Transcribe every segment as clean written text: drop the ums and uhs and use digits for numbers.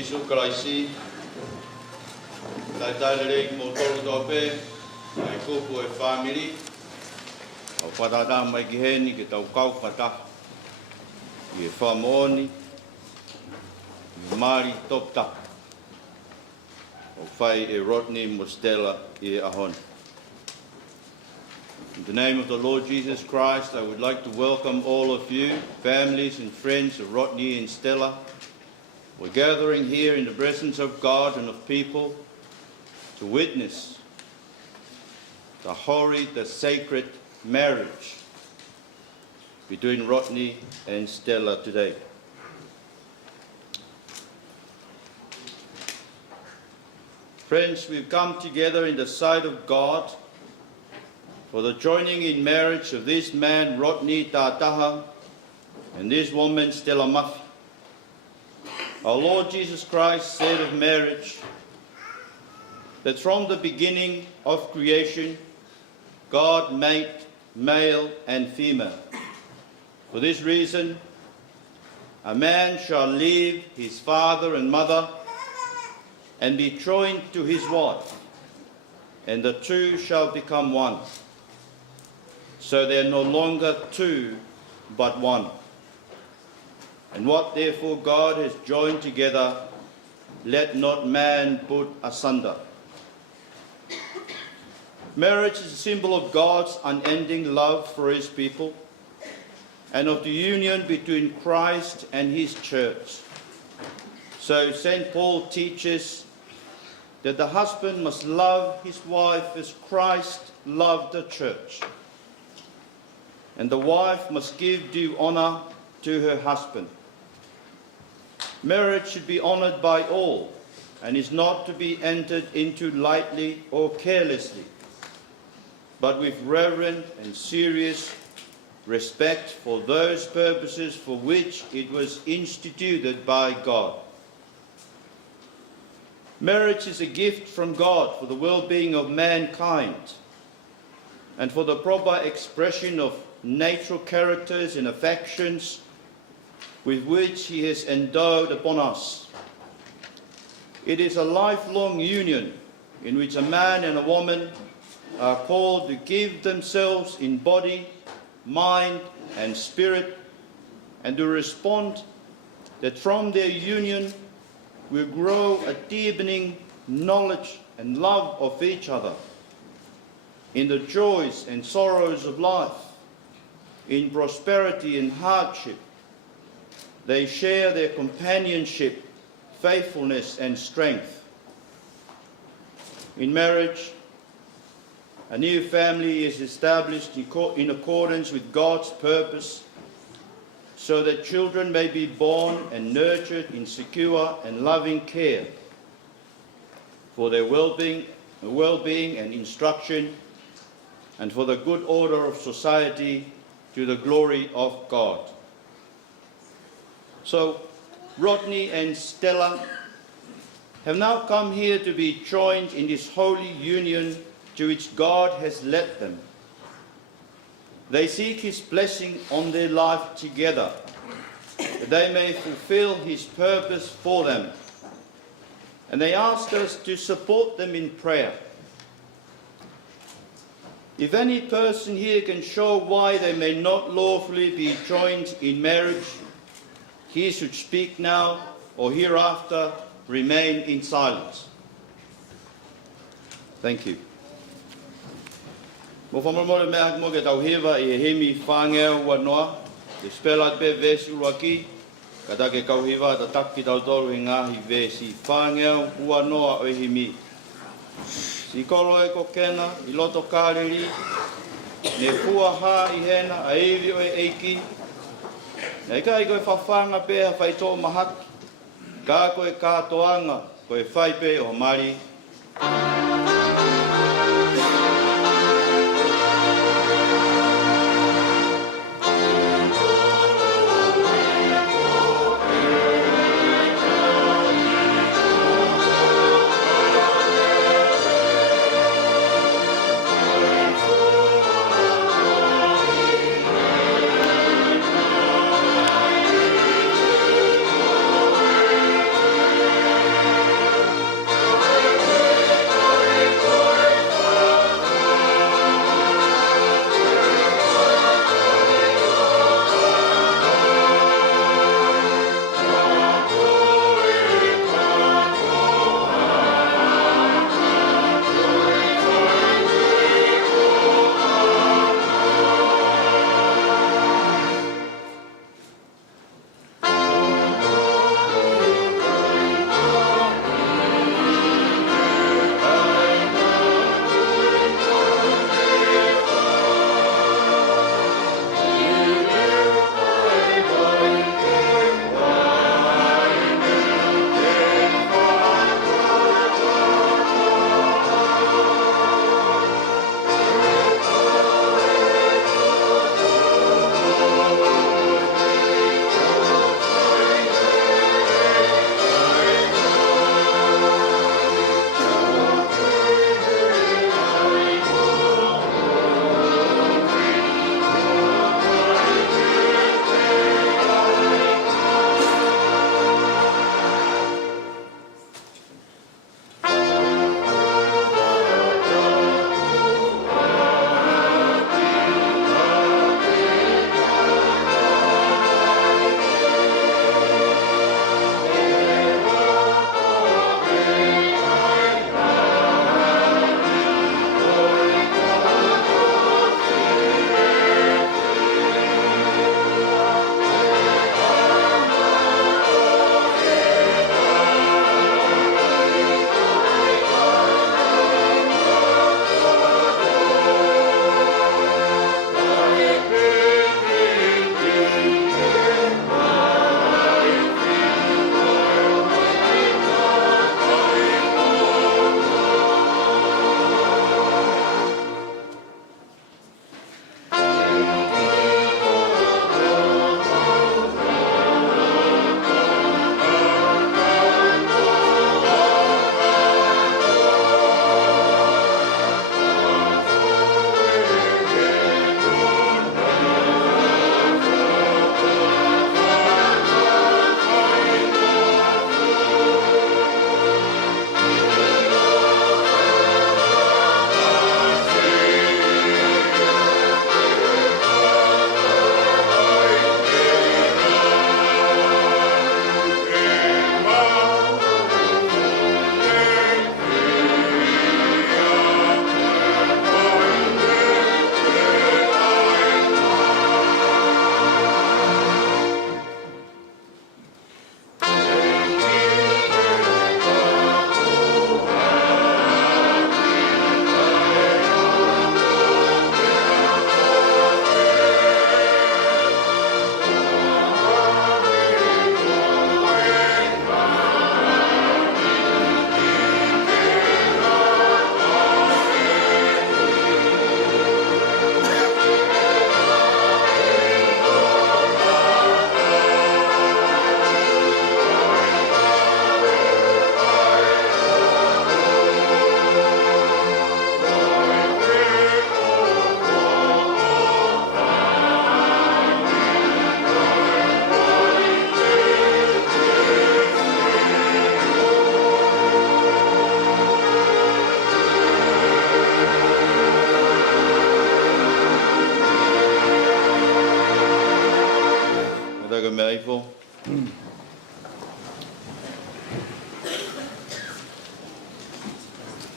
Jesu Christi. Tai tai le mo tolu tope, ai kupu e family. O patata mai ki heni ki tau kau pata. I e whamoni, i mari topta. O whai e Rodney mo Sitela i e ahon. In the name of the Lord Jesus Christ, I would like to welcome all of you, families and friends of Rodney and Sitela. We're gathering here in the presence of God and of people to witness the holy, the sacred marriage between Rodney and Sitela today. Friends, we've come together in the sight of God for the joining in marriage of this man, Rodney Tataha, and this woman, Sitela Mafi. Our Lord Jesus Christ said of marriage that from the beginning of creation, God made male and female. For this reason, a man shall leave his father and mother and be joined to his wife, and the two shall become one. So they are no longer two, but one. And what therefore God has joined together, let not man put asunder. Marriage is a symbol of God's unending love for his people and of the union between Christ and his church. So St. Paul teaches that the husband must love his wife as Christ loved the church, and the wife must give due honor to her husband. Marriage should be honored by all and is not to be entered into lightly or carelessly, but with reverent and serious respect for those purposes for which it was instituted by God. Marriage is a gift from God for the well-being of mankind and for the proper expression of natural characters and affections with which he has endowed upon us. It is a lifelong union in which a man and a woman are called to give themselves in body, mind and spirit, and to respond that from their union will grow a deepening knowledge and love of each other in the joys and sorrows of life, in prosperity and hardship. They share their companionship, faithfulness and strength. In marriage, a new family is established in accordance with God's purpose, so that children may be born and nurtured in secure and loving care for their well-being and instruction, and for the good order of society to the glory of God. So, Rodney and Sitela have now come here to be joined in this holy union to which God has led them. They seek his blessing on their life together, that they may fulfill his purpose for them. And they ask us to support them in prayer. If any person here can show why they may not lawfully be joined in marriage, he should speak now or hereafter remain in silence. Thank you. Mo whamamore mea mo ke tau hewa I hemi whangea ua noa, ke spela pe vesi uaki, kata ke kau hewa ta taki tau tolu I ngahi vesi whangea ua noa o hemi. Si kolo e ko kena, I loto kāreri, ne fua ha I hena, a ewi o e eiki, nei kai koe whawhanga pēha whai tō mahaki, kā koe kātoanga, koe whai pē o mari.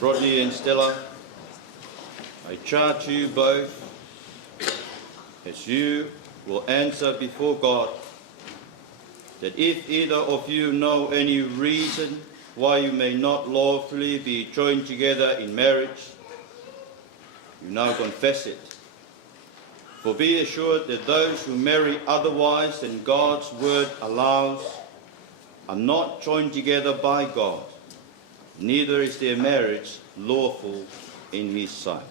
Rodney and Stella, I charge you both, as you will answer before God, that if either of you know any reason why you may not lawfully be joined together in marriage, you now confess it. For be assured that those who marry otherwise than God's word allows are not joined together by God. Neither is their marriage lawful in his sight.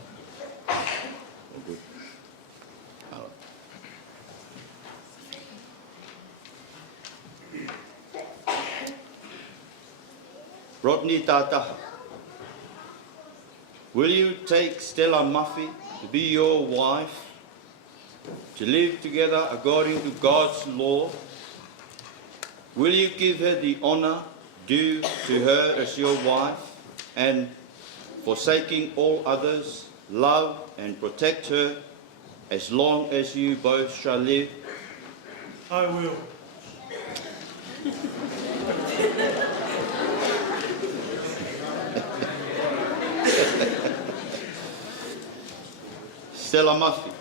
Rodney Tataha, will you take Stella Mafi to be your wife, to live together according to God's law? Will you give her the honor due to her as your wife, and, forsaking all others, love and protect her as long as you both shall live? I will. Stella Mafi,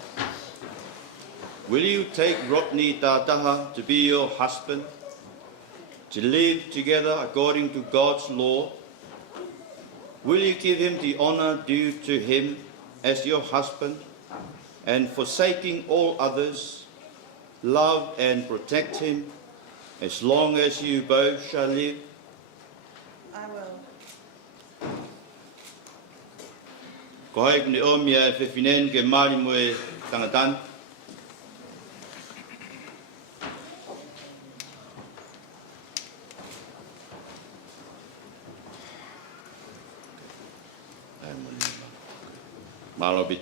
will you take Rodney Tataha to be your husband, to live together according to God's law? Will you give him the honor due to him as your husband, and forsaking all others, love and protect him as long as you both shall live? I will. Ko hai kuni o mia e whiwhinen ke mari mo e tangatan. Malo bit.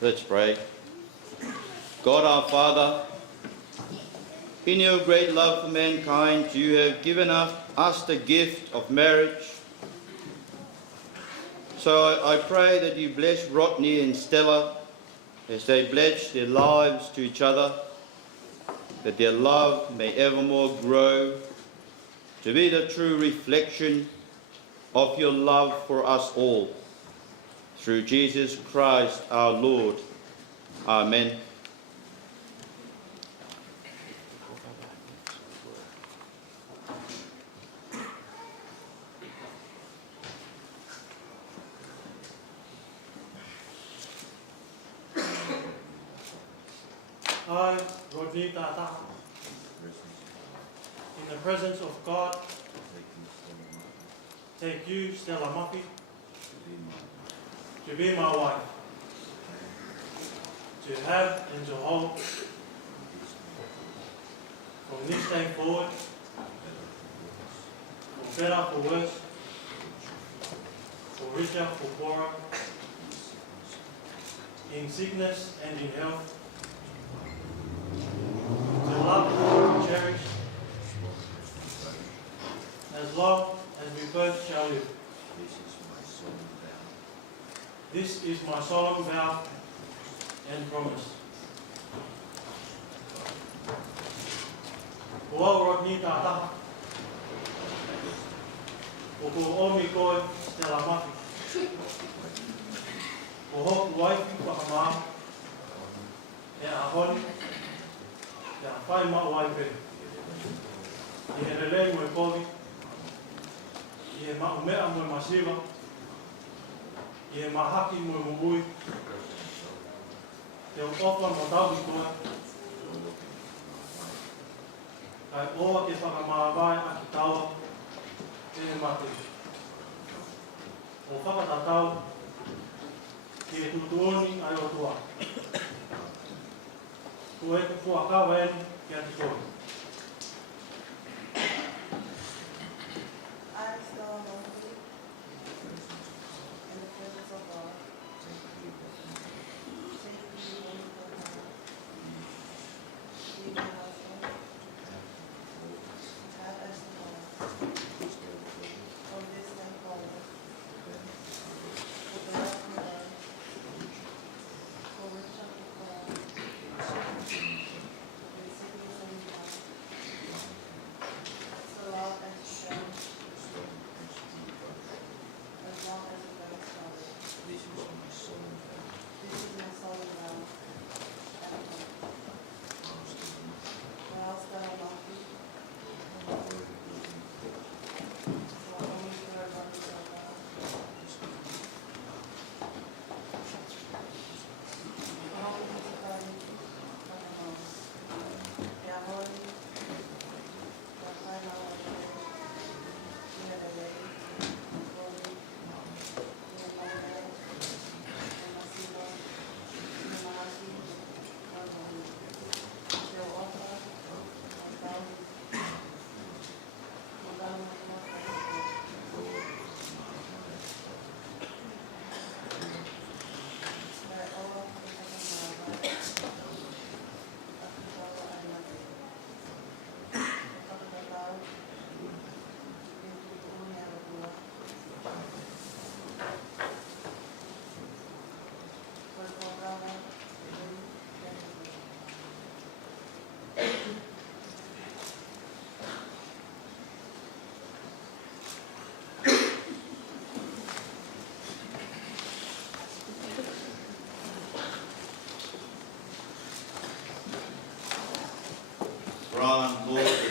Let's pray. God our Father, in your great love for mankind, you have given us the gift of marriage. So I pray that you bless Rodney and Stella as they pledge their lives to each other, that their love may evermore grow to be the true reflection of your love for us all. Through Jesus Christ our Lord. Amen. I, Rodney Tataha, in the presence of God, take you, Stella Mafi, to be my wife, to have and to hold from this day forward, for better, for worse, for richer, for poorer, in sickness and in health, to love and to cherish, as long as we both shall live. This is my solemn vow and promise. Ua Rodney Tataha, o ko omi koe Stella Mafi, o hoku waifi whakamā, e ahoni, e a whai ma waipe, i he relei moe kovi, i he maumea moe masiva, i he mahaki moe mubui, te ukopa mo taui koe, kai oa te whakamāwai a ki taua, te he mate. O whakatatau, ki e tutuoni ai o tua. Ko e kua kawa enu ki a te koe. I, Stella Mafi, in the presence of God, take you, be my husband, have as the Lord, from this day forward, for better, for worse, for richer, for poorer, for sickness and in health,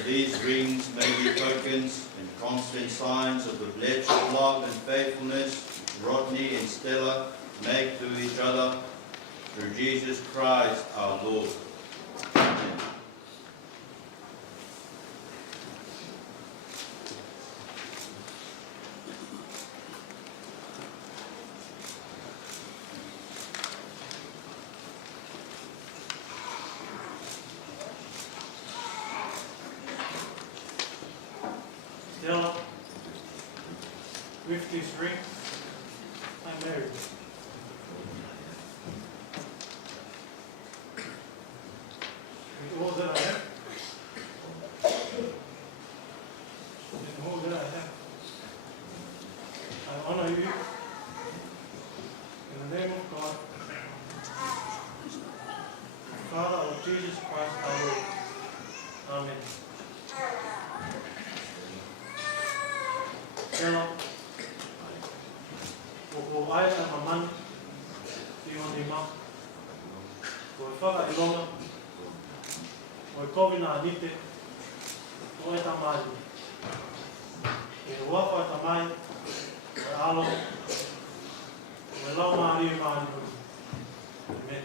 these rings may be tokens and constant signs of the pledge of love and faithfulness Rodney and Stella make to each other through Jesus Christ our Lord. Amen. Sitela, with this ring, I'm married. With all that I have, and all that I have, I honor you in the name of God, the Father of Jesus Christ our Lord. Amen. Pero, o ai ta mamani, ti o ni ma, o whaka ilonga, o kovina anite, o e ta mai. E wapa e ta mai, o e alo, o e lau maari e maari. Amen.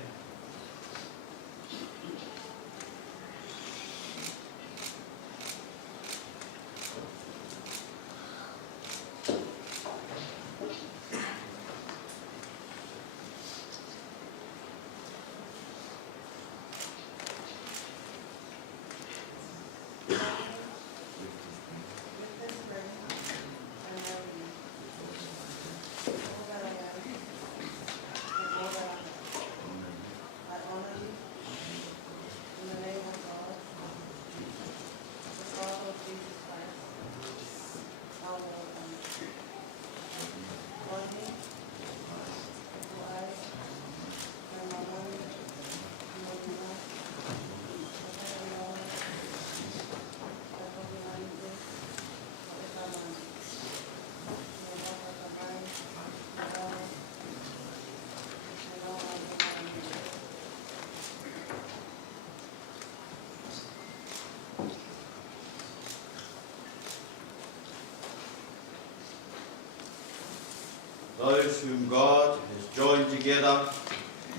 Those whom God has joined together,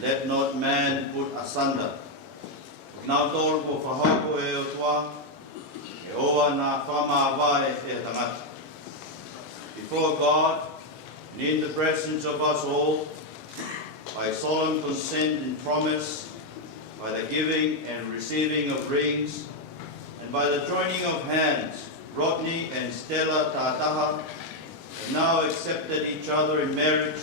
let not man put asunder. Nā tōru ko whahako e o toa, e oa nā whamāwae e tangata. Before God, and in the presence of us all, by solemn consent and promise, by the giving and receiving of rings, and by the joining of hands, Rodney and Stella Tataha have now accepted each other in marriage.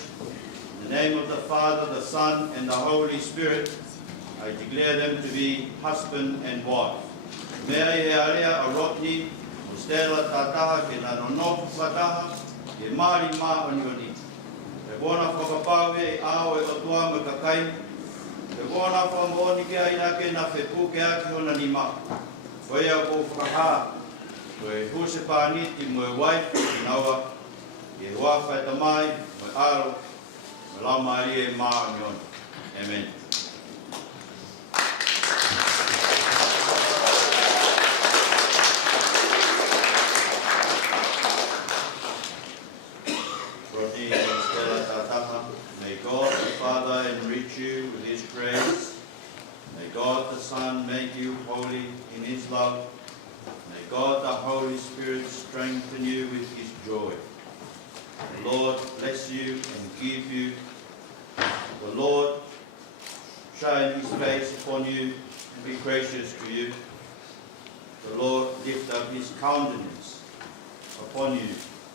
In the name of the Father, the Son, and the Holy Spirit, I declare them to be husband and wife. Mea e area a Rodney, o Stella Tataha, ke nā nonofu whataha, ke māri mā onioni. E wona whakapau e ao e otua me kakai, e wona whamoni ke aina ke na whepu ke aki hona ni mā. Koe a ko whakaha, koe huse pāniti mo e wife, ki naua, ke wawha e tamai, mo e aro, mo Lama e mā onioni. Amen. Rodney and Stella Tataha, may God the Father enrich you with His grace. May God the Son make you holy in His love. May God the Holy Spirit strengthen you with His joy. The Lord bless you and keep you. The Lord shine His face upon you and be gracious to you. The Lord lift up His countenance upon you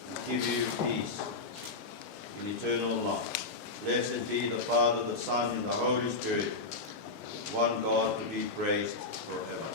and give you peace in eternal life. Blessed be the Father, the Son, and the Holy Spirit, one God to be praised forever.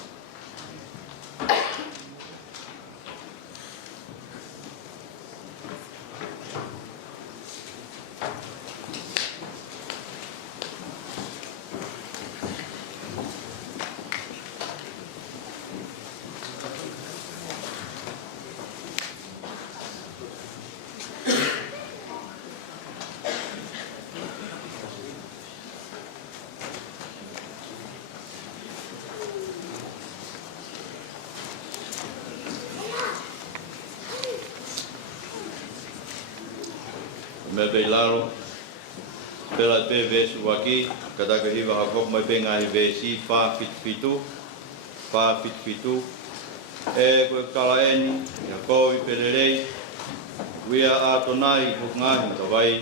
me pe laro pela pe vesu waki kadaka hiwa hakok mai pe ngai vesi fa fit fitu e ko kalaeni ya ko i pererei wia atonai hukangai tawai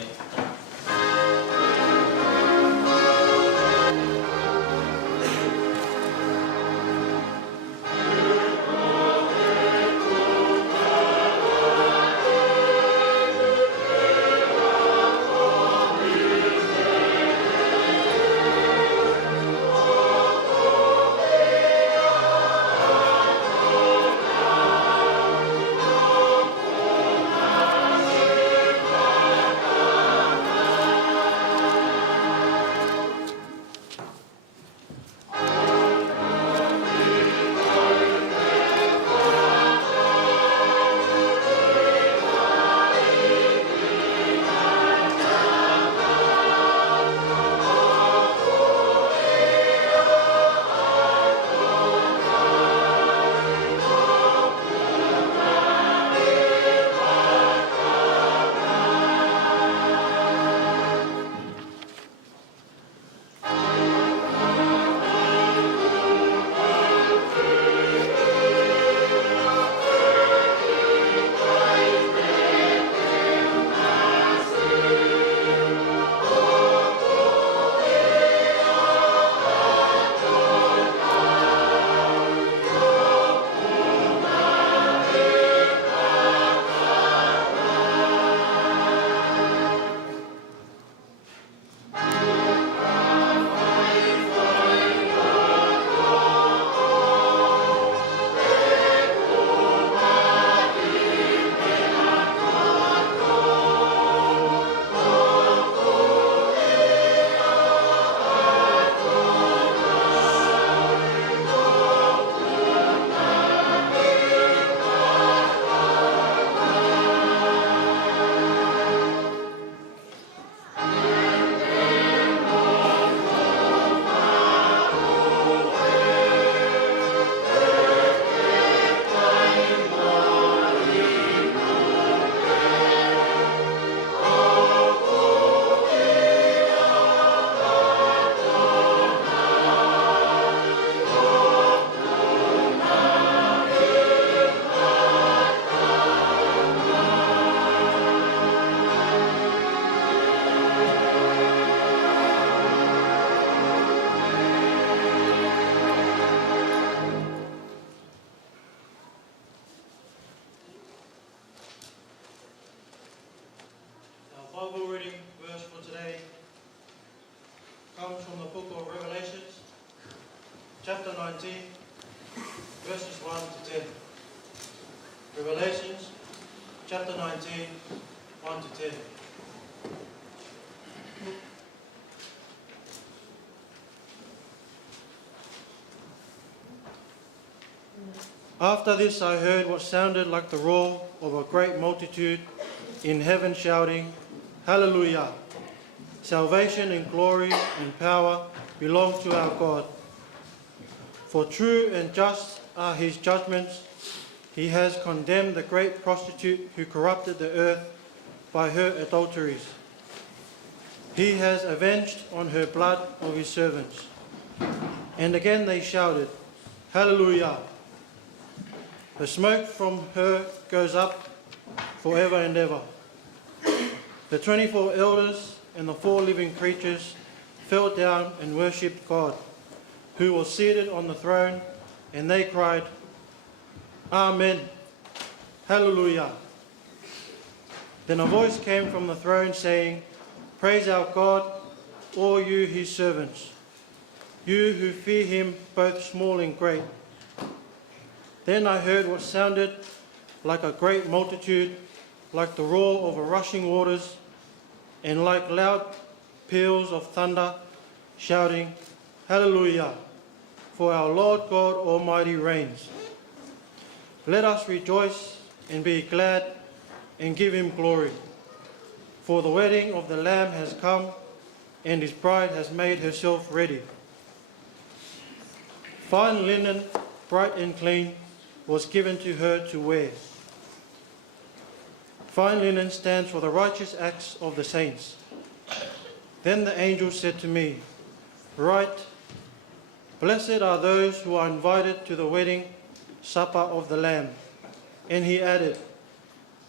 Bible reading verse for today comes from the book of Revelations, chapter 19, verses 1 to 10. Revelations, chapter 19, 1 to 10. After this I heard what sounded like the roar of a great multitude in heaven shouting, Hallelujah! Salvation and glory and power belong to our God. For true and just are his judgments. He has condemned the great prostitute who corrupted the earth by her adulteries. He has avenged on her blood of his servants. And again they shouted, Hallelujah! The smoke from her goes up forever and ever. The 24 elders and the 4 living creatures fell down and worshipped God, who was seated on the throne, and they cried, Amen, Hallelujah. Then a voice came from the throne saying, Praise our God, all you his servants, you who fear him, both small and great. Then I heard what sounded like a great multitude, like the roar of a rushing waters, and like loud peals of thunder, shouting, Hallelujah, for our Lord God Almighty reigns. Let us rejoice and be glad and give him glory. For the wedding of the Lamb has come, and his bride has made herself ready. Fine linen, bright and clean, was given to her to wear. Fine linen stands for the righteous acts of the saints. Then the angel said to me, Write, Blessed are those who are invited to the wedding supper of the Lamb. And he added,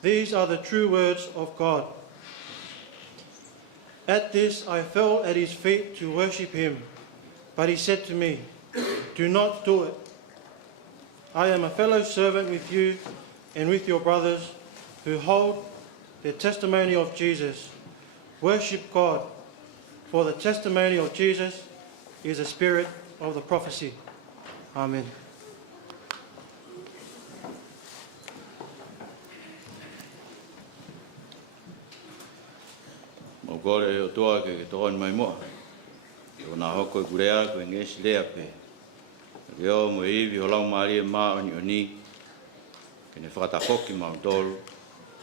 These are the true words of God. At this I fell at his feet to worship him, but he said to me, Do not do it. I am a fellow servant with you and with your brothers who hold the testimony of Jesus. Worship God, for the testimony of Jesus is the spirit of the prophecy. Amen. Mogore o toa ke toa Moimoi. O na hoko gurea ko ngesi lea pe. Reo mo iwi o lau maari ma oni. Kene whakatakoki mau tolu.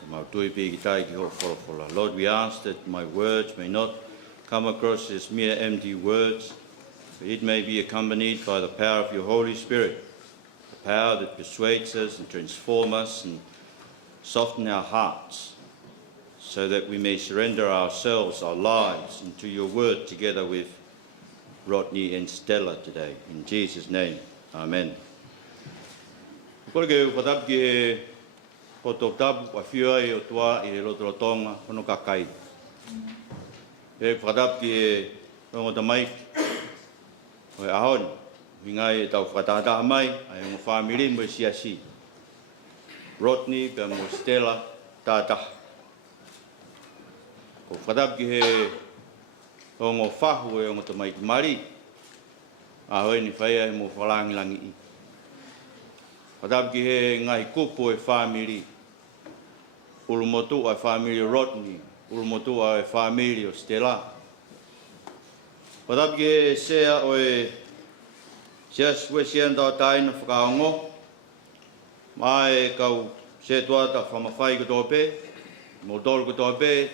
Mau tui pe ki tai ki ho wholofola. Lord, we ask that my words may not come across as mere empty words, but it may be accompanied by the power of your Holy Spirit, the power that persuades us and transforms us and softens our hearts, so that we may surrender ourselves, our lives, into your word together with Rodney and Sitela today. In Jesus' name, amen. Ko ke whatap ke potop wa fia e o tua I lo tonga hono kakai. E whatap ke o tamai o ahon hingai e tau whatata mai ai mo family mo siasi. Rodney pe mo Sitela Tataha. Ko whatap ki he o ngō whahu e o ngō tamai ki mari. A hoi ni whaia e mō whalangilangi I. Whatap ki he ngai kupu e whamiri. Ulumotu a whamiri Rodney. Ulumotu a whamiri o Sitela. Whatap ki he sea o e sea sue sienda o taina whakaongo. Mai kau se tuata whamawhai ko tōpe. Mō tolu ko tōpe.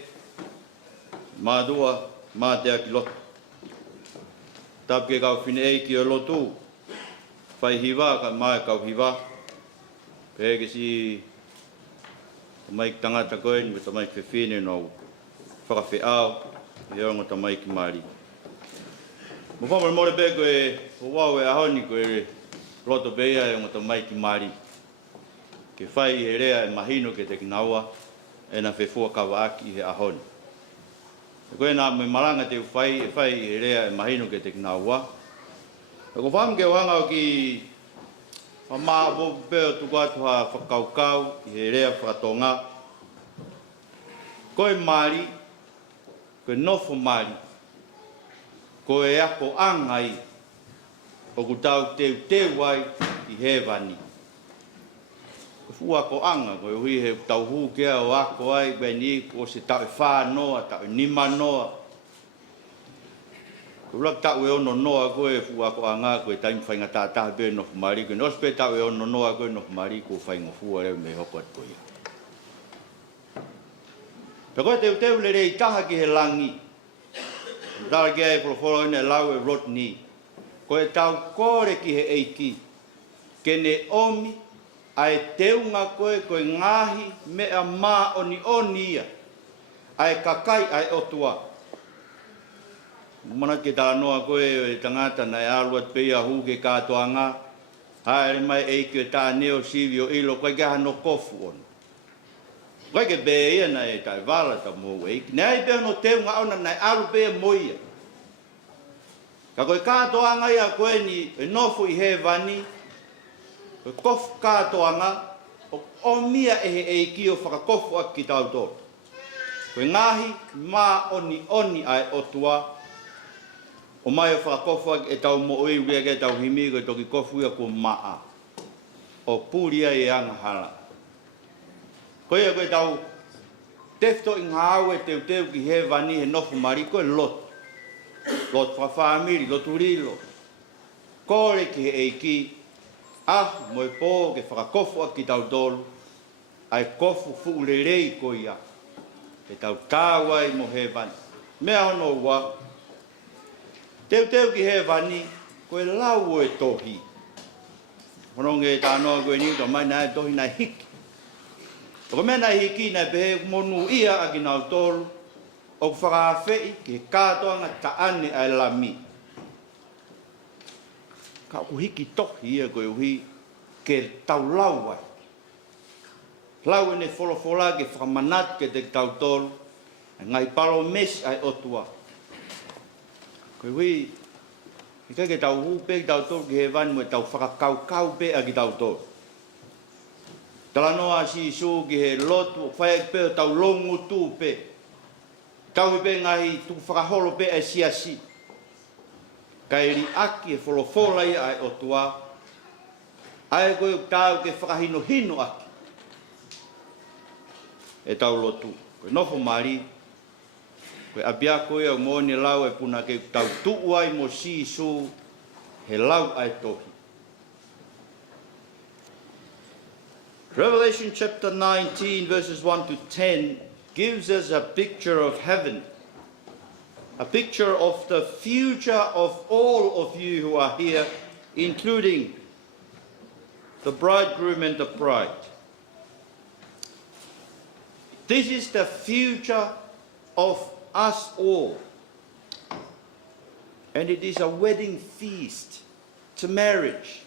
Mādua, mā te aki lotu. Tāp ke kau whine ei ki o lotu. Whai hiwa, ka mai kau hiwa. Pēke si tamai ki tangata koe, ni tamai ki whine no whakawhi au. I ongo tamai ki maari. Mo whamara more pē koe, o wau e ahoni koe roto pēia e ongo tamai ki maari. Ke whai he rea e mahino ke te kinaua, e na whewhua kawa aki he ahoni. Koe nā me maranga te whai e rea e mahino ke te kinaua. Ko wham ke wanga o ki whamaa wopu pēo tuku atu ha whakaukau I he rea whakatonga. Koe maari, koe nofo maari, koe e ako angai o ku tau teu ai I he wani. Fu ako anga ko hui he tau hu ke o ako ai beni ko se tau fa no tau ni mano ko lak tau e ono no ko e fu ako anga ko tai fainga ta be no mari ko no spe tau e ono no ko no mari ko fainga fu ale me hoko ko ia ko te le rei taha ki he langi dal ke e pro ne lau e Rodney ko e tau kore ki he eiki kene omi ai teunga koe koe ngahi mea mā oni ia. Ai kakai ai otua. Mana ke tā noa koe e tangata nei aluat pia hu ke kātoanga. Haere mai eiki tā neo sivi o ilo koe kaha no kofu on. Koe ke bea ia nei tai wala ta mō eiki. Nei pia no teunga ona nei alu pia moia. Ka koe kātoanga ia koe ni e nofu I he vani. Koe kofu kātoanga, o mia e he eiki o whakakofu aki tau tō. Koe ngahi, mā oni ai otua, o mai o whakakofu aki e tau mo ui wia ke tau himi, koe toki kofu ia ko maa. O pūria e anga hala. Koe ia koe tau tefto I ngā au e teu ki he vani he nofu mari, koe lot. Lot whawhamiri, lotu rilo. Kore ki he eiki, mo e pō ke whakakofu aki tau tolu, ai kofu fuurerei ko ia, e tau tāwai mo he vani. Mea hono ua, teu ki he vani, koe lau e tohi. Hono nge tānoa koe ni, tō mai nai tohi nai hiki. Ko mena hiki na behe monu ia a ginau tolu o whakawhei ki kātoanga taane ai lami. Ka ku hiki tohi ia koe uhi ke tau lau ai. Lau ene wholofola ke whakamanat ke te tau tolu, ngai palo mes ai otua. Koe uhi, ika ke tau hupe ki tau tolu ki he vani mo tau whakakau pe a ki tau tolu. Talanoa si isu ki he lotu, whae pe tau longu tu pe. Tau pe ngai tu whakaholo pe ai siasi. Kai ri aki e wholofola ia ai otua. Ai koe tau ke whakahino hino aki. E tau lotu. Koe nofo mari. Koe abia koe au mōni lau e puna ke tau tuu ai mo si isu he lau ai tohi. Revelation chapter 19 verses 1 to 10 gives us a picture of heaven. A picture of the future of all of you who are here, including the bridegroom and the bride. This is the future of us all. And it is a wedding feast to marriage.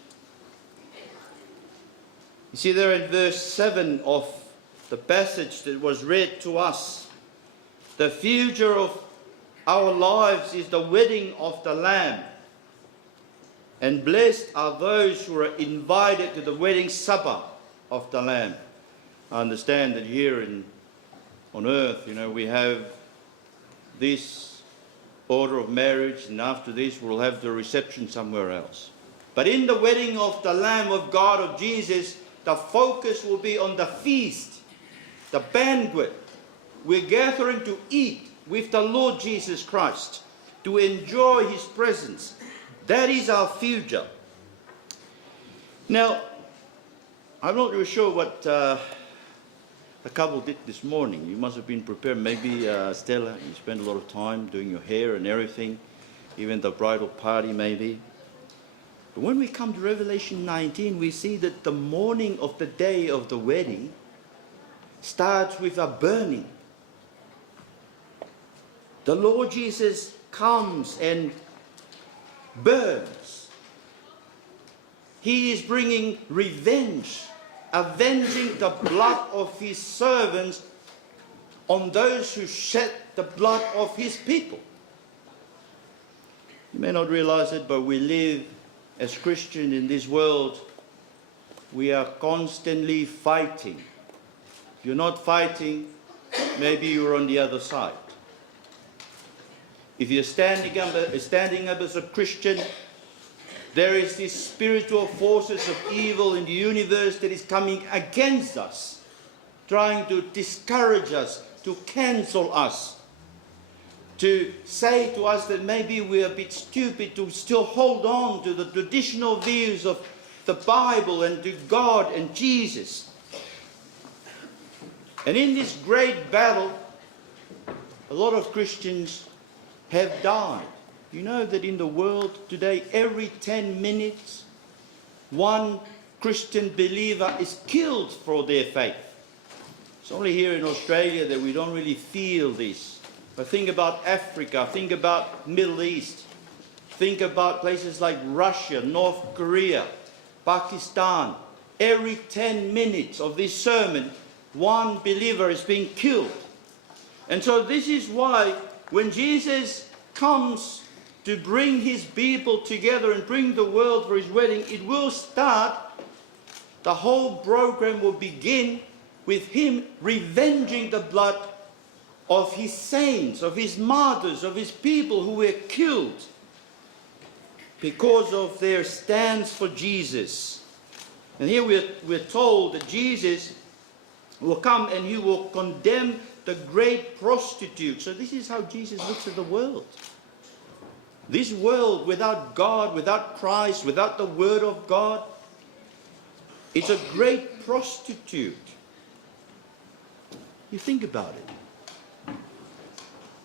You see there in verse 7 of the passage that was read to us, the future of our lives is the wedding of the Lamb. And blessed are those who are invited to the wedding supper of the Lamb. I understand that here on earth, we have this order of marriage, and after this we'll have the reception somewhere else. But in the wedding of the Lamb of God, of Jesus, the focus will be on the feast, the banquet. We're gathering to eat with the Lord Jesus Christ, to enjoy his presence. That is our future. Now, I'm not really sure what the couple did this morning. You must have been prepared. Maybe, Stella, you spent a lot of time doing your hair and everything, even the bridal party maybe. But when we come to Revelation 19, we see that the morning of the day of the wedding starts with a burning. The Lord Jesus comes and burns. He is bringing revenge, avenging the blood of his servants on those who shed the blood of his people. You may not realize it, but we live as Christians in this world. We are constantly fighting. If you're not fighting, maybe you're on the other side. If you're standing up as a Christian, there is these spiritual forces of evil in the universe that is coming against us, trying to discourage us, to cancel us, to say to us that maybe we're a bit stupid to still hold on to the traditional views of the Bible and to God and Jesus. And in this great battle, a lot of Christians have died. You know that in the world today, every 10 minutes, one Christian believer is killed for their faith. It's only here in Australia that we don't really feel this. But think about Africa, think about Middle East, think about places like Russia, North Korea, Pakistan. Every 10 minutes of this sermon, one believer is being killed. And so this is why when Jesus comes to bring his people together and bring the world for his wedding, it will start, the whole program will begin with him revenging the blood of his saints, of his martyrs, of his people who were killed because of their stance for Jesus. And here we're told that Jesus will come and he will condemn the great prostitute. So this is how Jesus looks at the world. This world without God, without Christ, without the Word of God, it's a great prostitute. You think about it.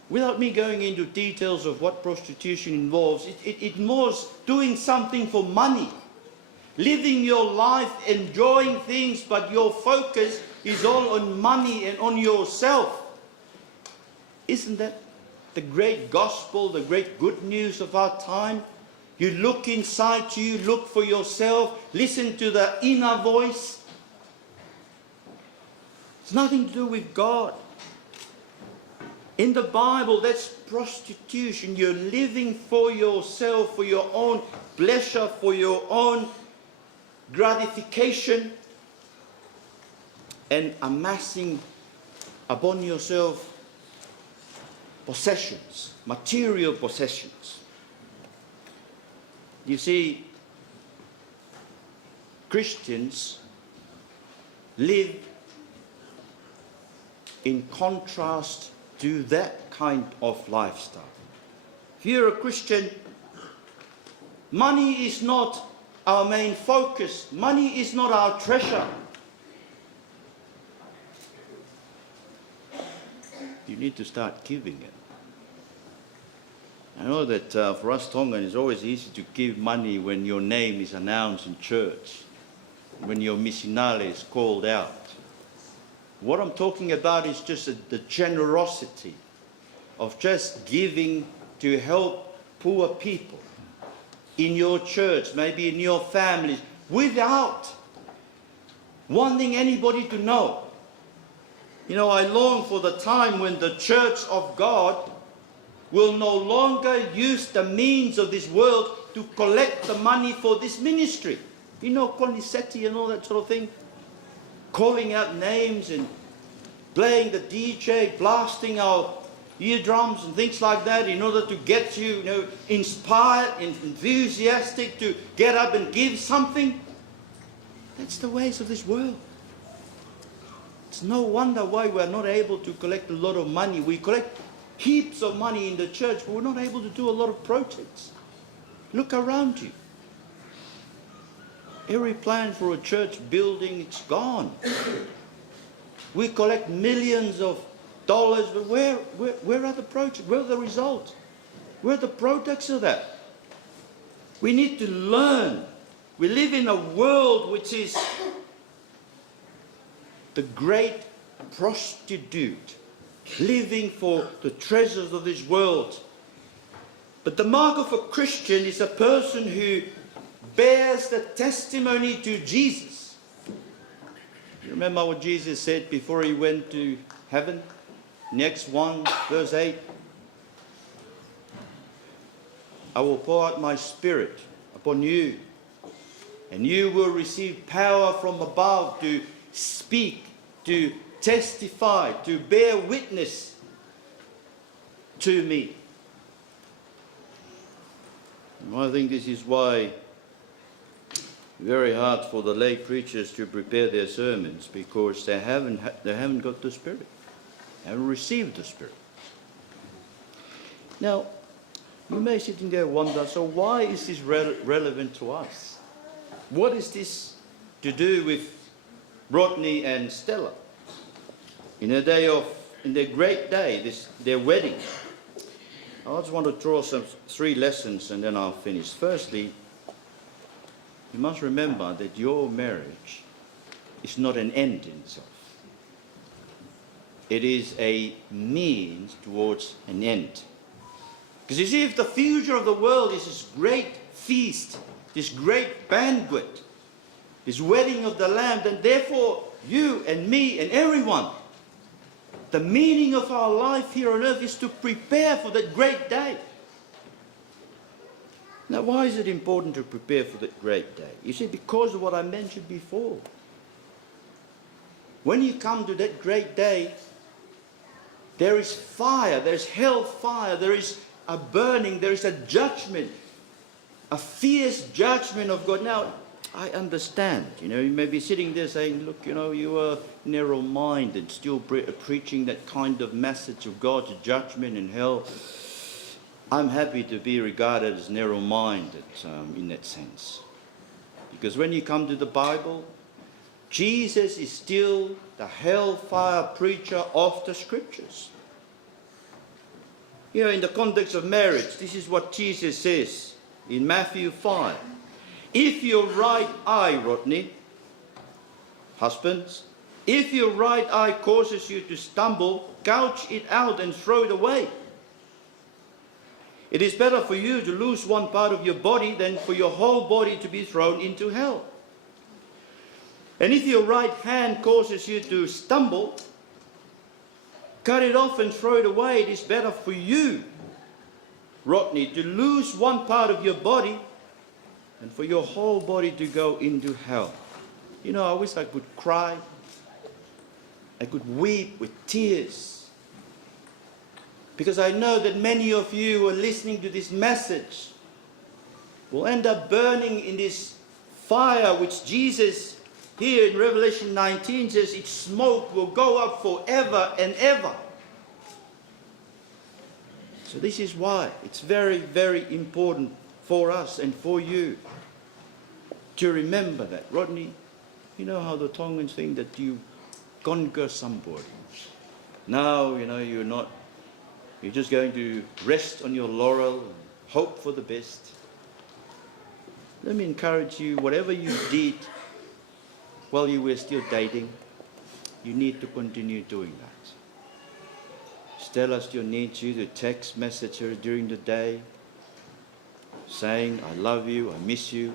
Without me going into details of what prostitution involves, it involves doing something for money, living your life, enjoying things, but your focus is all on money and on yourself. Isn't that the great gospel, the great good news of our time? You look inside you, look for yourself, listen to the inner voice. It's nothing to do with God. In the Bible, that's prostitution. You're living for yourself, for your own pleasure, for your own gratification, and amassing upon yourself possessions, material possessions. You see, Christians live in contrast to that kind of lifestyle. If you're a Christian, money is not our main focus. Money is not our treasure. You need to start giving it. I know that for us Tongan, it's always easy to give money when your name is announced in church, when your missionale is called out. What I'm talking about is just the generosity of just giving to help poor people in your church, maybe in your families, without wanting anybody to know. You know, I long for the time when the church of God will no longer use the means of this world to collect the money for this ministry. You know, Koniseti and all that sort of thing. Calling out names and playing the DJ, blasting our eardrums and things like that in order to get you, inspired and enthusiastic to get up and give something. That's the ways of this world. It's no wonder why we're not able to collect a lot of money. We collect heaps of money in the church, but we're not able to do a lot of projects. Look around you. Every plan for a church building, it's gone. We collect millions of dollars, but where are the projects? Where are the results? Where are the products of that? We need to learn. We live in a world which is the great prostitute, living for the treasures of this world. But the mark of a Christian is a person who bears the testimony to Jesus. You remember what Jesus said before he went to heaven? Next 1, verse 8. I will pour out my spirit upon you, and you will receive power from above to speak, to testify, to bear witness to me. And I think this is why it's very hard for the lay preachers to prepare their sermons, because they haven't got the Spirit, they haven't received the Spirit. Now, you may sitting there wonder, so why is this relevant to us? What is this to do with Rodney and Stella? In their great day, their wedding. I just want to draw 3 lessons and then I'll finish. Firstly, you must remember that your marriage is not an end in itself. It is a means towards an end. Because you see, if the future of the world is this great feast, this great banquet, this wedding of the Lamb, then therefore you and me and everyone, the meaning of our life here on earth is to prepare for that great day. Now, why is it important to prepare for that great day? You see, because of what I mentioned before. When you come to that great day, there is fire, there's hell fire, there is a burning, there is a judgment, a fierce judgment of God. Now, I understand, you may be sitting there saying, look, you are narrow-minded, still preaching that kind of message of God's judgment and hell. I'm happy to be regarded as narrow-minded in that sense. Because when you come to the Bible, Jesus is still the hellfire preacher of the Scriptures. In the context of marriage, this is what Jesus says in Matthew 5. If your right eye, Rodney, husbands, If your right eye causes you to stumble, gouge it out and throw it away. It is better for you to lose one part of your body than for your whole body to be thrown into hell. And if your right hand causes you to stumble, cut it off and throw it away. It is better for you, Rodney, to lose one part of your body than for your whole body to go into hell. You know, I wish I could cry. I could weep with tears. Because I know that many of you who are listening to this message will end up burning in this fire which Jesus here in Revelation 19 says its smoke will go up forever and ever. So this is why it's very, very important for us and for you to remember that. Rodney, you know how the Tongans think that you conquer somebody. Now, you know, you're just going to rest on your laurel and hope for the best. Let me encourage you, whatever you did while you were still dating, you need to continue doing that. Stella still needs you to text message her during the day, saying, I love you, I miss you.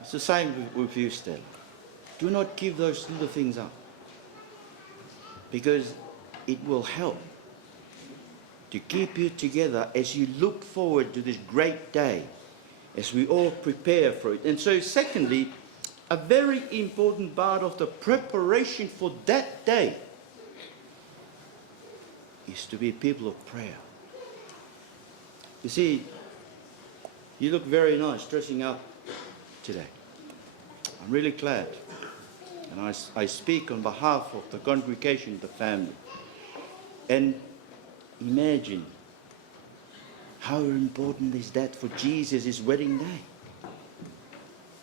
It's the same with you, Stella. Do not give those little things up, because it will help to keep you together as you look forward to this great day, as we all prepare for it. And so secondly, a very important part of the preparation for that day is to be people of prayer. You see, you look very nice dressing up today. I'm really glad. And I speak on behalf of the congregation, the family. And imagine how important is that for Jesus' wedding day.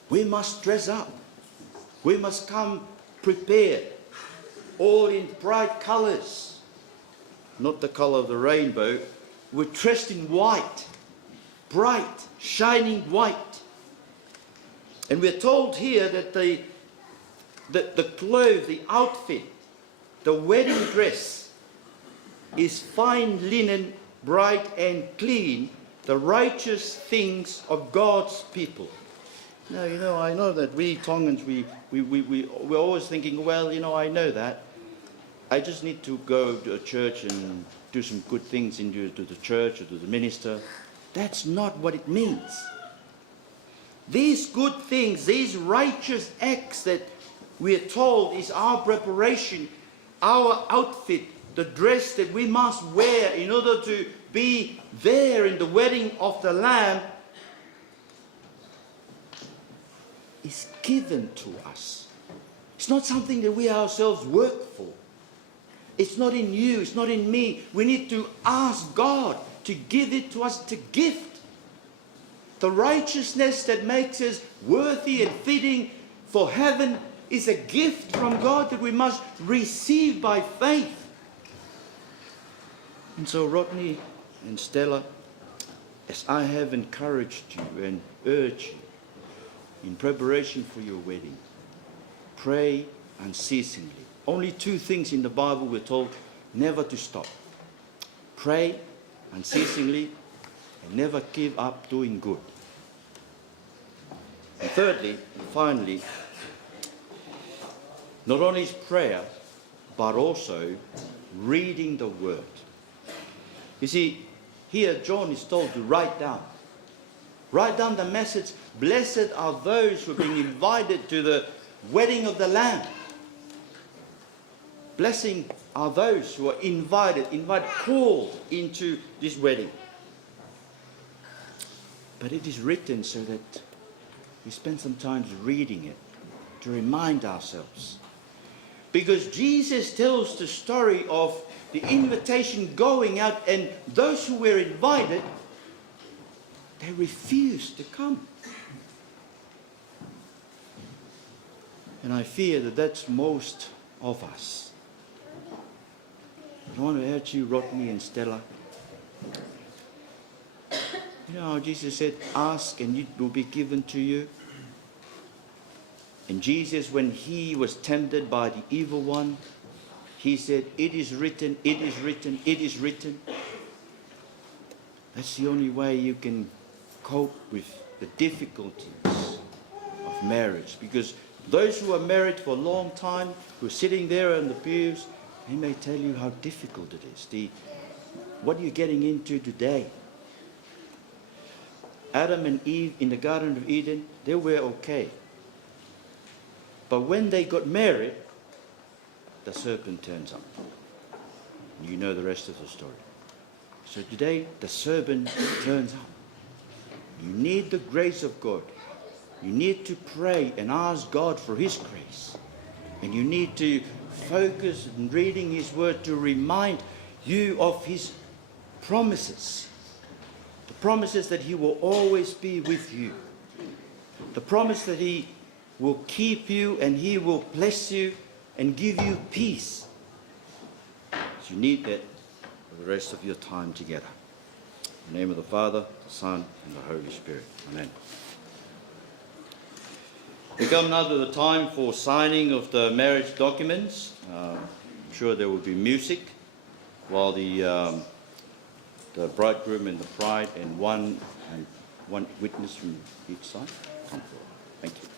We must dress up. We must come prepared, all in bright colors. Not the color of the rainbow. We're dressed in white, bright, shining white. And we're told here that the clothes, the outfit, the wedding dress is fine linen, bright and clean, the righteous things of God's people. Now, you know, I know that we Tongans, we're always thinking, well, you know, I know that. I just need to go to a church and do some good things to the church or to the minister. That's not what it means. These good things, these righteous acts that we are told is our preparation, our outfit, the dress that we must wear in order to be there in the wedding of the Lamb, is given to us. It's not something that we ourselves work for. It's not in you, it's not in me. We need to ask God to give it to us. It's a gift. The righteousness that makes us worthy and fitting for heaven is a gift from God that we must receive by faith. And so, Rodney and Stella, as I have encouraged you and urged you in preparation for your wedding, pray unceasingly. Only two things in the Bible we're told never to stop. Pray unceasingly and never give up doing good. And thirdly, finally, not only is prayer, but also reading the Word. You see, here John is told to write down. Write down the message, blessed are those who are being invited to the wedding of the Lamb. Blessing are those who are invited, called into this wedding. But it is written so that we spend some time reading it to remind ourselves. Because Jesus tells the story of the invitation going out, and those who were invited, they refused to come. And I fear that that's most of us. I want to urge you, Rodney and Stella. You know how Jesus said, ask and it will be given to you. And Jesus, when he was tempted by the evil one, he said, "It is written, it is written, it is written." That's the only way you can cope with the difficulties of marriage. Because those who are married for a long time, who are sitting there in the pews, they may tell you how difficult it is. What you're getting into today. Adam and Eve in the Garden of Eden, they were okay. But when they got married, the serpent turns up. You know the rest of the story. So today, the serpent turns up. You need the grace of God. You need to pray and ask God for His grace. And you need to focus on reading His Word to remind you of His promises. The promises that He will always be with you. The promise that He will keep you and He will bless you and give you peace. So you need that for the rest of your time together. In the name of the Father, the Son, and the Holy Spirit. Amen. We come now to the time for signing of the marriage documents. I'm sure there will be music while the bridegroom and the bride and one witness from each side come forward. Thank you.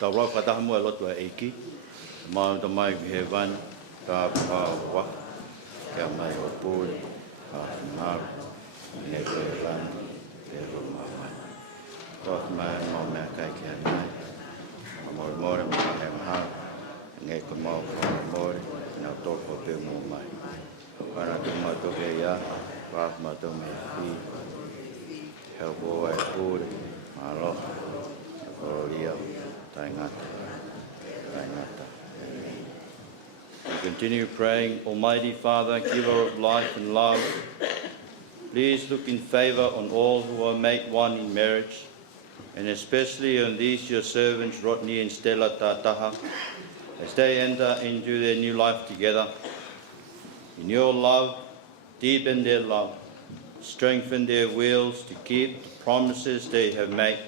tau rau kataha mua lotu a eiki. Mau ta mai ki he van, ka wa, kia mai o pui, ka nāru, he koe lan, te ro mai. Tōt mai mau mea kai kia mai. Moimoi mo ka he maha, ngai ko mau moimoi, nau tōko te mo mai. Kana tu ma toke ia, wak ma to me pi, heo ko ai pui, malo, ko lia, tai ngata. We continue praying, Almighty Father, giver of life and love, please look in favor on all who are made one in marriage, and especially on these your servants, Rodney and Sitela Tataha, as they enter into their new life together. In your love, deepen their love, strengthen their wills to keep the promises they have made,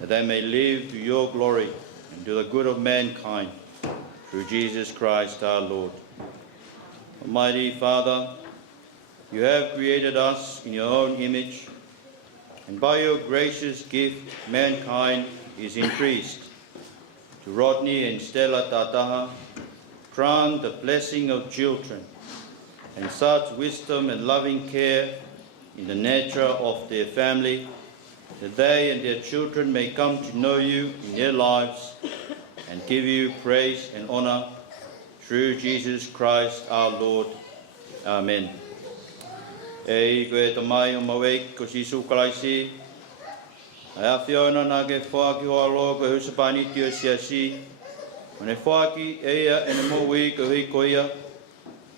that they may live to your glory and to the good of mankind, through Jesus Christ our Lord. Almighty Father, you have created us in your own image, and by your gracious gift, mankind is increased. To Rodney and Sitela Tataha, grant the blessing of children, and such wisdom and loving care in the nature of their family, that they and their children may come to know you in their lives and give you praise and honor through Jesus Christ our Lord. Amen. E koe te mai o mawei ko Sisu Kalaisi, ai awhiona nā ke whaki hoa loa ko husapani tio siasi, o ne whaki eia e ne mōwi ko hui ko ia,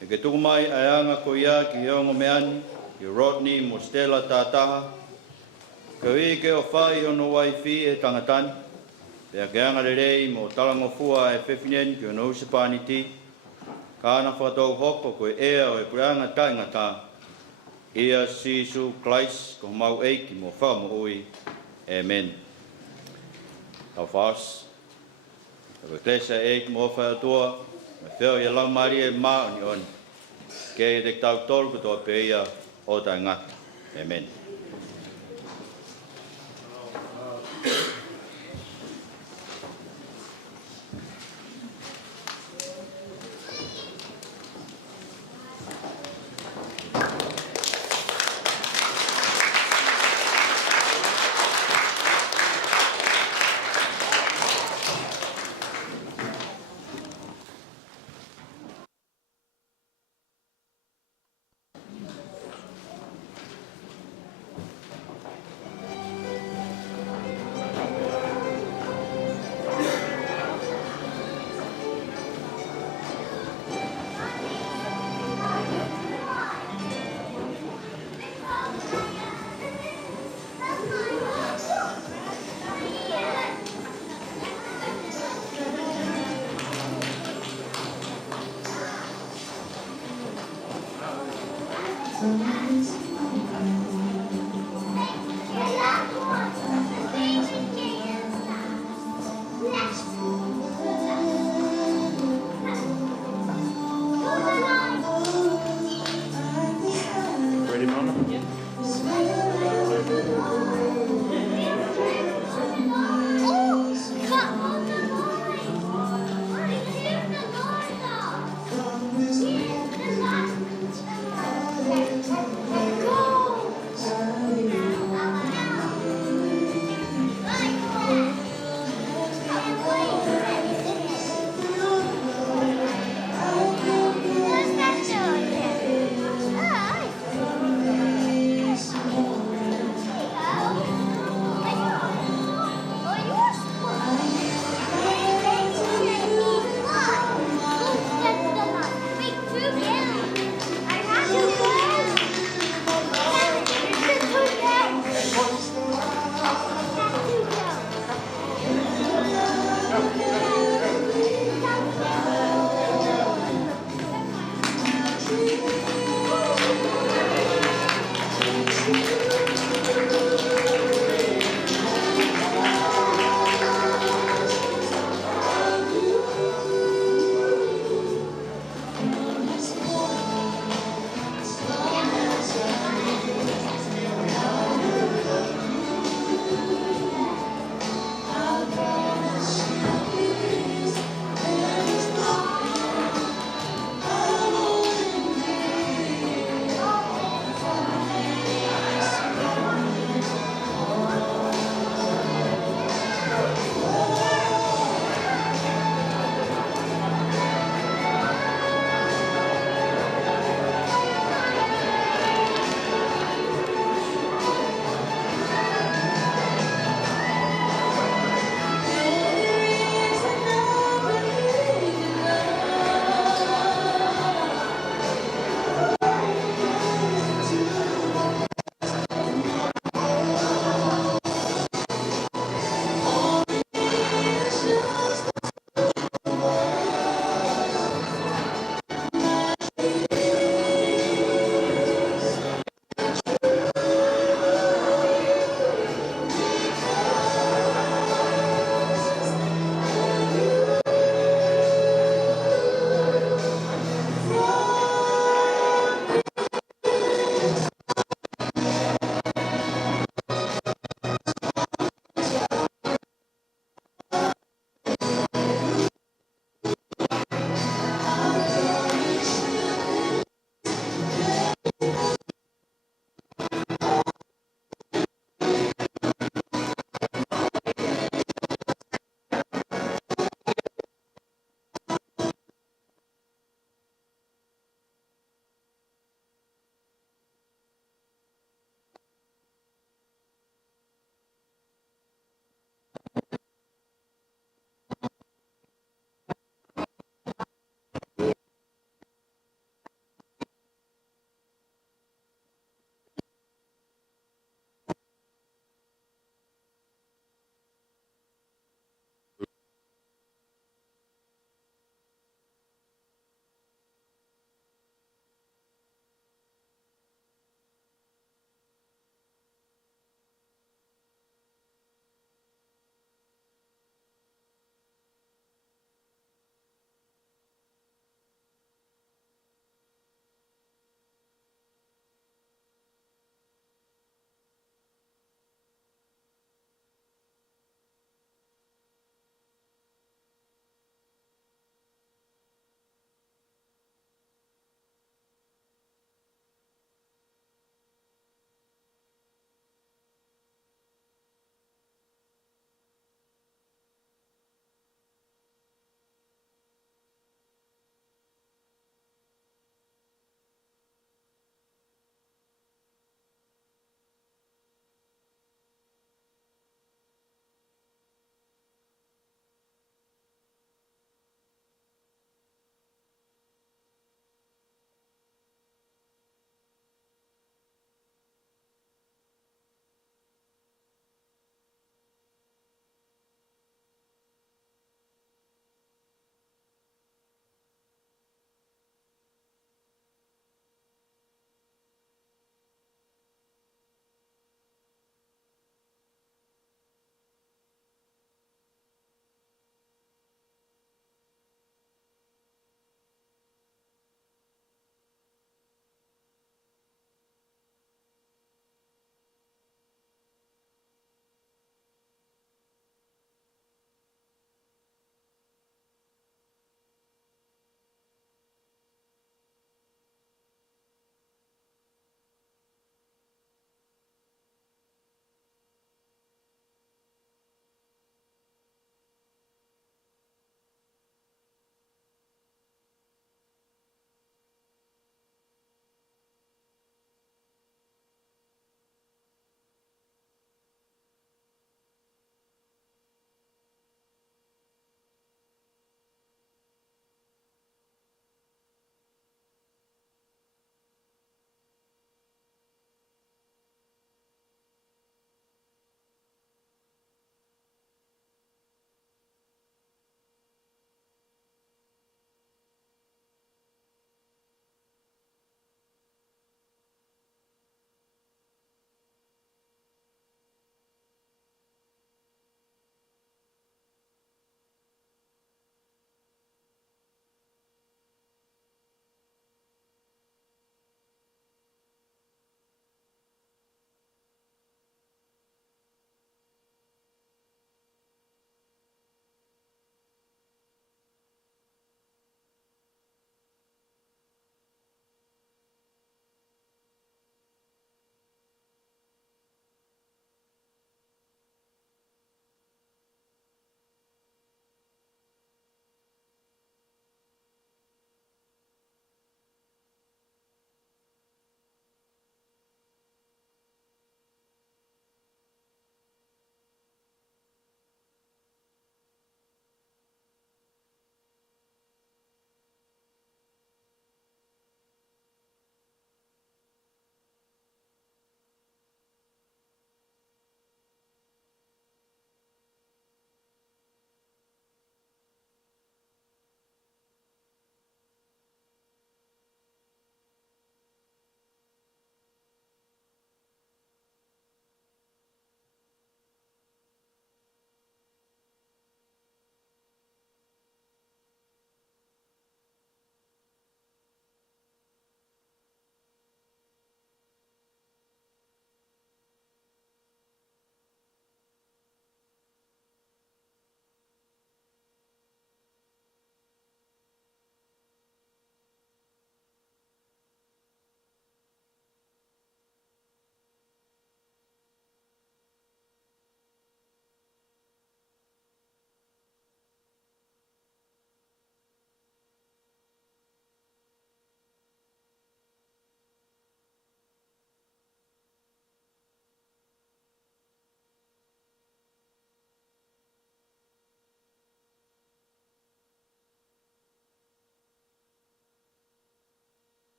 e ke tuku mai ai anga ko ia ki heongo meani, ki Rodney mo Sitela Tataha, ko hui ke o whai o no waifi e tangatani, pea ke anga rerei mo talangofua e whewhinen ki o no husapani ti, ka ana whatau hoko ko ea o e pureanga taingata, ia Sisu Christ ko mau eiki mo whamoi. Amen. Our Vows. The Ecclesia eiki mo whaatua, me whio ia lau Maria e maa ni on. Ke te tau tolu kutoa pe ia o tai ngata. Amen. Ready, Mama? Oh,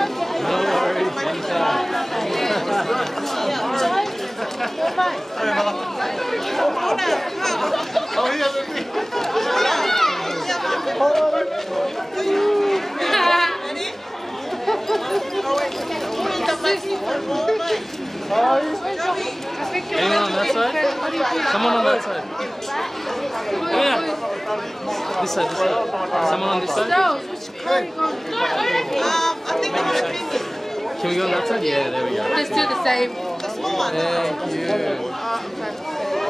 worries, anytime. Anyone on that side? Someone on that side. Oh yeah. This side, this side. Someone on this side? I think we're going to Can we go on that side? Yeah, there we go. just do the same. Thank you.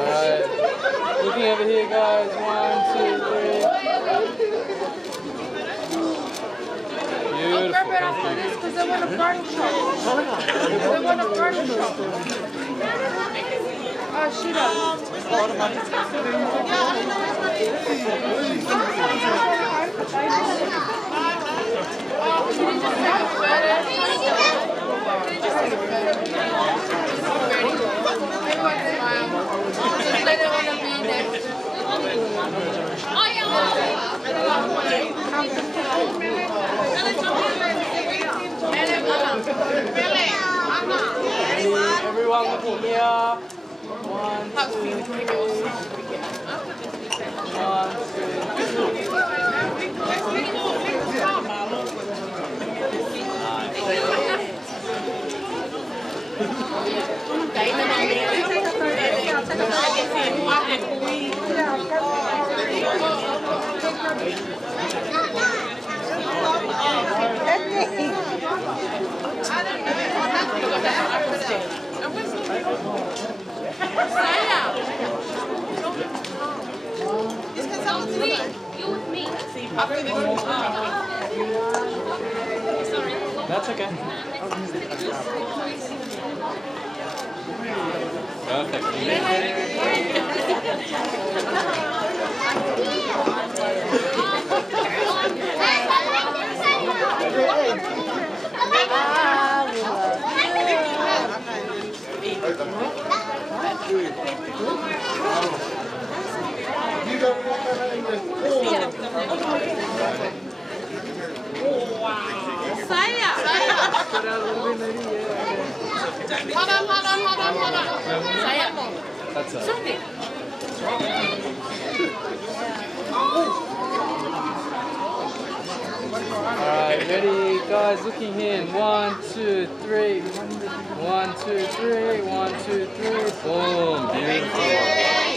Alright. Looking over here, guys. 1, 2, 3. Beautiful. Thank you. Because they want a bridal shop. They want a bridal shop. Oh, she does. Everyone looking here. 1, That's okay. Perfect. That's it. Alright, ready, guys, looking in. 1, 2, 3. 1, 2, 3. 1, 2, 3. Boom. Beautiful.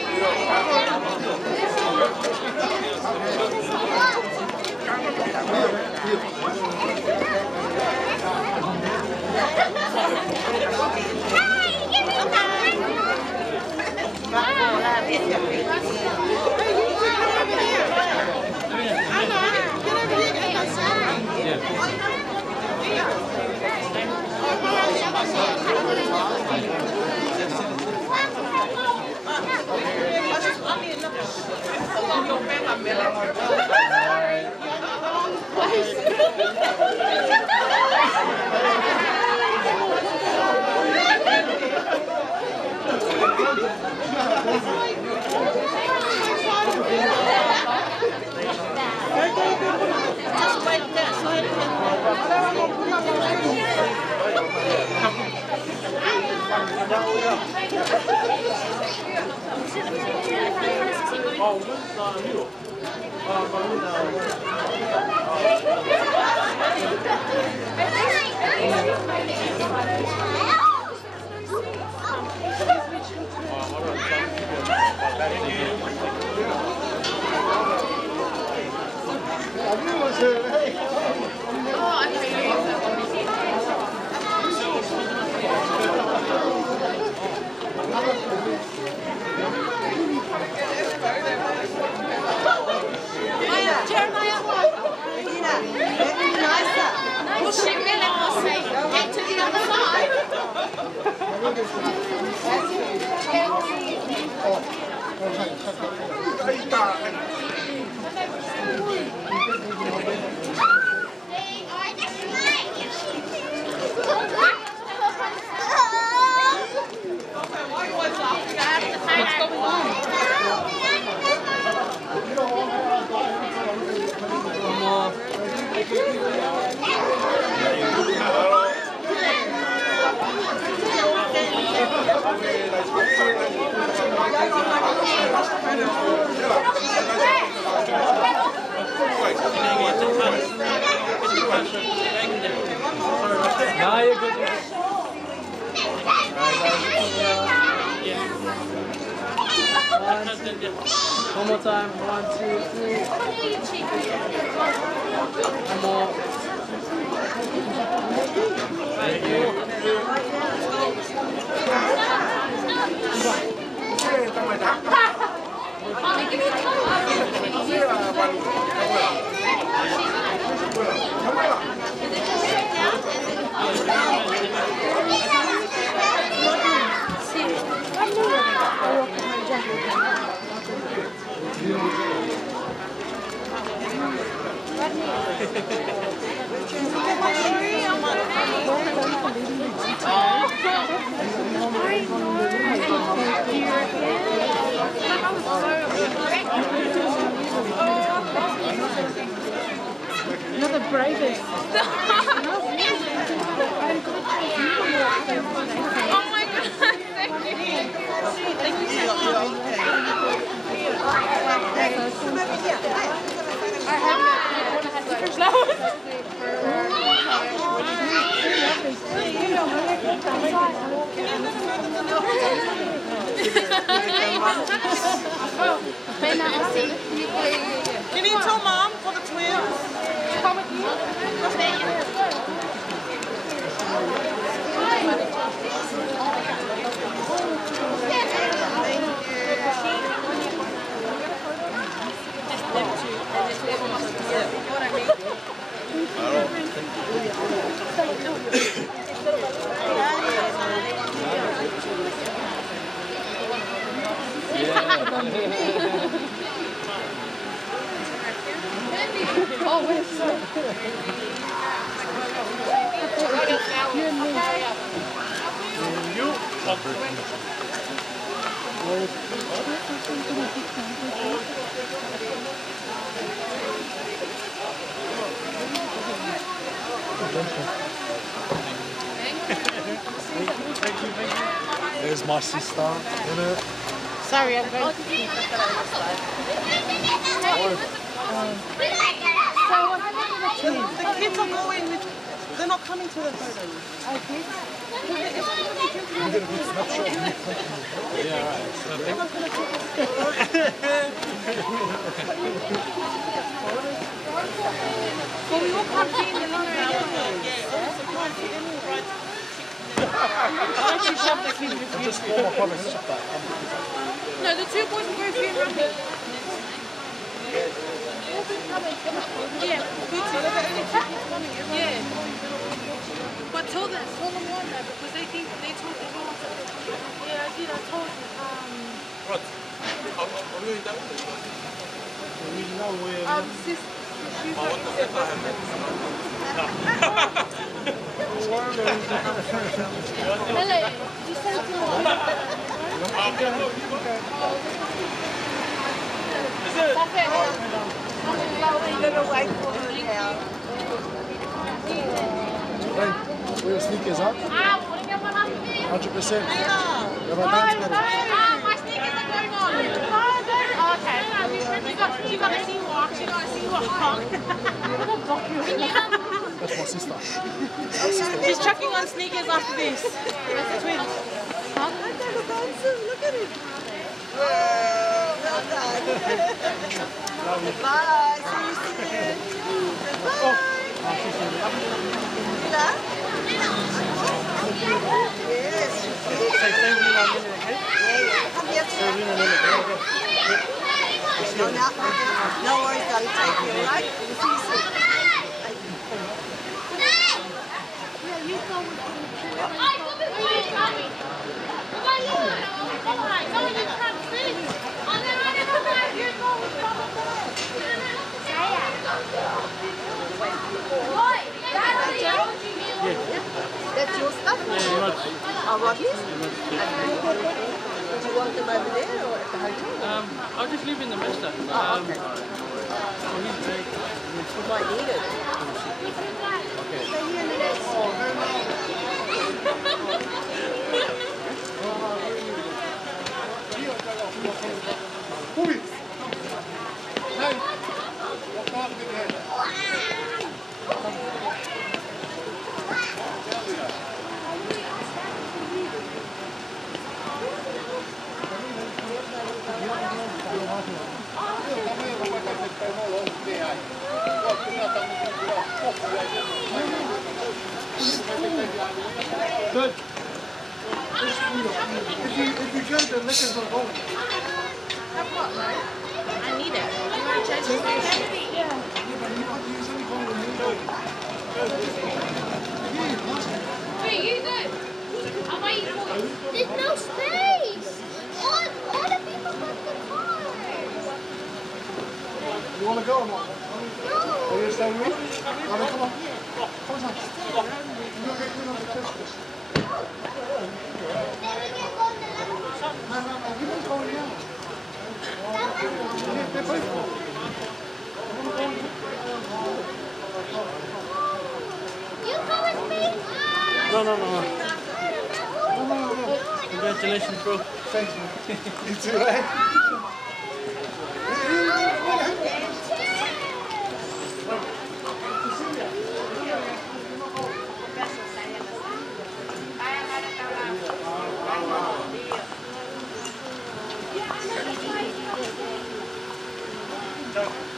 Nah, you're good. You're good. One more time. 1, 2, 3. One more. Thank you. You're the bravest. Oh my god, thank you. Thank you so much. I have You need to tell Mom for the twins. come with you. Oh, wait, sorry. There's my sister. Sorry, I'm going. The kids are going with. They're not coming to the photo. Well, we all can't be in the line. Just call my brother. No, the two boys will go for you and Rugby. Yeah. Yeah. But tell them one though, because they think they told the girls. Yeah, I did. I told them. Sis. Hello. You said to Where your sneakers are? 100%. Yeah, my dad's got it. my sneakers are going on. Okay. She got a sea-walk. That's my sister. She's chucking on sneakers after this. That's the twins. Huh? Look at it. Well done. Bye. See you soon. Bye. Yes. Come here. No worries, darling. Take you, all right? See you soon. That's your stuff? Oh, Rodney's? Do you want them over there or at the hotel? I'll just leave in the mess up. Oh, okay. You might need it. Stay here, Liz. Move it. Hey. Walk off the head. Good. If you drink, the liquor's not going. Have what, right? I need it. You want to change it? Yeah. Wait, you go. I'm waiting for you. There's no space. All the people got the car. You want to go or not? No. Are you staying with me? Come on. Come on. You're going to get clean up the test. Then we can go to the No. You don't go now. They're both gone. You go with me? No. Congratulations, bro. Thanks, man. You too, eh? Ciao.